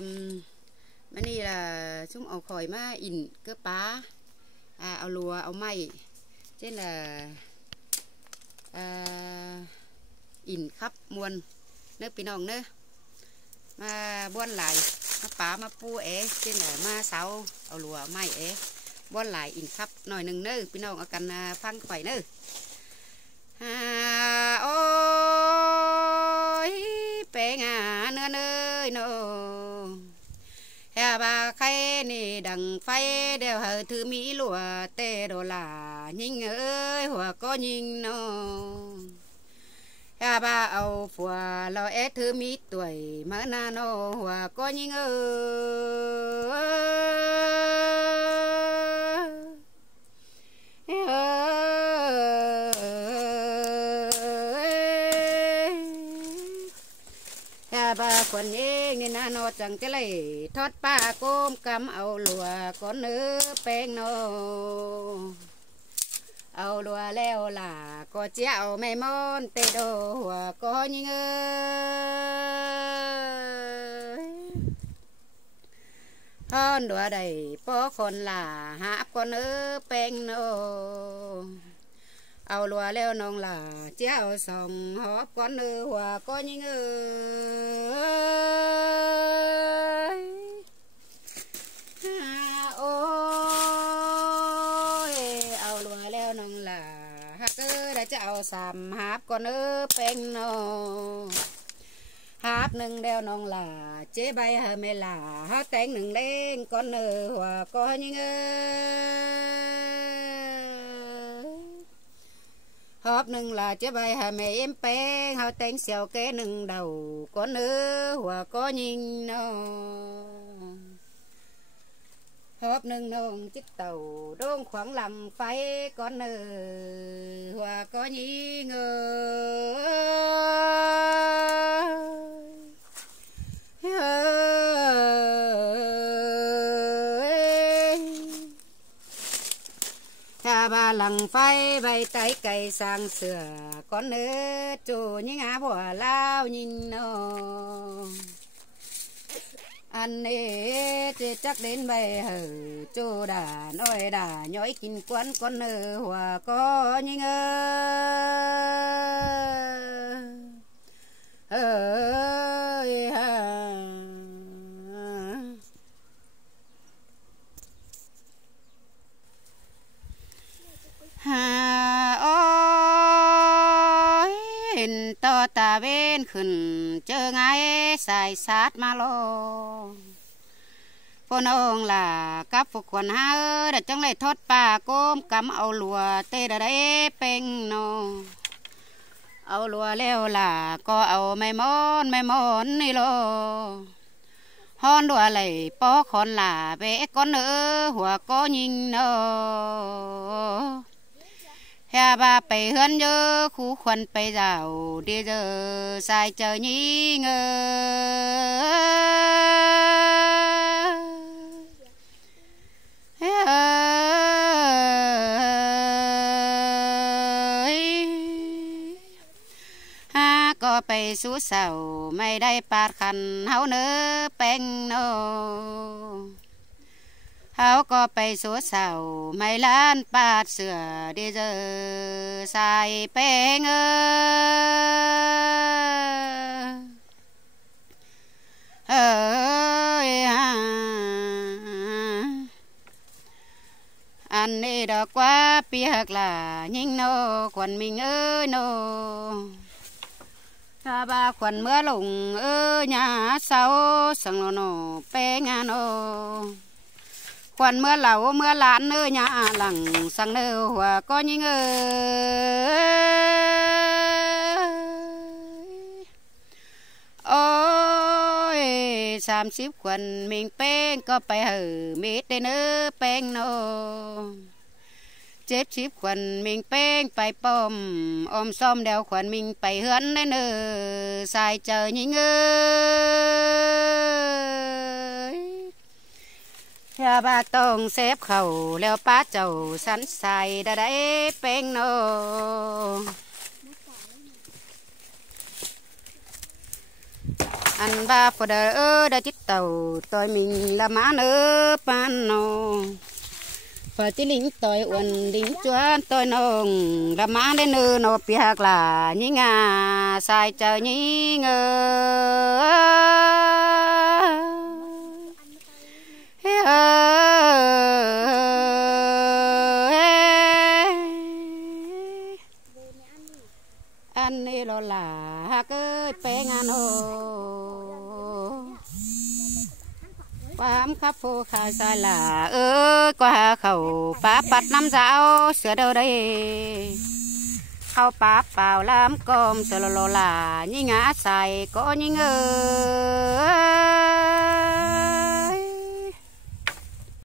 มันนี่là chúngเอาkhỏiมาอินก็ป้าเอาลัวเอาไม้เช่นอินครับมวนเนื้อปีน้องเนื้อมาบ้วนไหลมาป้ามาปูเช่นมาเสาเอาลัวเอาไม้บ้วนไหลอินครับหน่อยหนึ่งเนื้อปีน้องเอากันฟังไข่เนื้อโอ้ยเป่งเนื้อเนื้อโนbà khay nì đằng phay đều hở thứ mỹ lụa tê đồ là nhìn ơi hòa có nhìn nó bà âu phùa lo ế thứ mỹ tuổi mà na nó hòa có nhìn bà quần nhé như na nó chẳng cái này thoát ba côm cắm ao lùa con nữ bèn nó ao lùa leo là có chéo mày môn tê đồ hòa có những con đùa đầy bó con là hạ con nữ bèn nó ao lùa leo nông là chéo sòng hóp con nữ hòa có những ôi ao lùa leo nông là hát đã chéo sàm háp con nữ bèn nó háp nâng đeo nông là chế bay hờ mê là hát tén nâng lên con nữ hòa có những hộp nâng là chế bay hà mẹ em bèn hao tên xèo kế nâng đầu có nữ hòa có nhìn nó hộp nâng nông chiếc tàu đôn khoảng làm phái có nữ hòa có nhìn ba lằng phai bay tay cây sang sửa con nữ chủ những á bỏ lao nhìn nó anh ấy chắc đến bây hở chủ đã nói đã nhói kinh quán con nữ hòa có những ơi ôi hình to ta bên khẩn chờ ngay xài sát mà lo con ông là cắp phục quần ha để trong này thoát bà côm cắm ao lùa tê đã đấy bèn nó ao lùa leo là có ao mày món đi lo hòn đùa lầy bó con là vẽ con nữ hòa có nhìn nó hè bà bày hơn nhớ khu khuẩn bày rào đi giờ sai chờ nhí ngơ có bày sú sầu mày đây bạt khăn háo nữ bèn nô háo có bày sú sầu mày lan bạt sửa đi giờ sai bèn ơi anh đi đó quá biết là nhìn nô quần mình ơi nô ba quần mưa lùng nhà sau sừng nổ pe ngà nô quần mưa lẩu mưa lạn nhà lằng sang nơ hòa có những ôi xàm xíp quần mình pen có phải hử mít đến pen nô chết chip quần mình pen phải bom ôm xóm đeo quần mình phải hướn đến sai chờ những ơi ba tông xếp khẩu leo bá chầu sẵn xài đã đấy pen nô ăn ba phở đỡ đã chít tàu tôi mình là má nữa pan nô phở tí lính tôi uốn lính chuan tôi nông là má đến nơi nó piak là nhí ngà sai chờ nhí ngơ anh đi lo là cứ bé ngàn ô bám khắp phố khai sai là qua khẩu phá bát năm dạo sửa đâu đây khâu phá vào làm com sờ lo là nhí ngã sai có nhí ngơ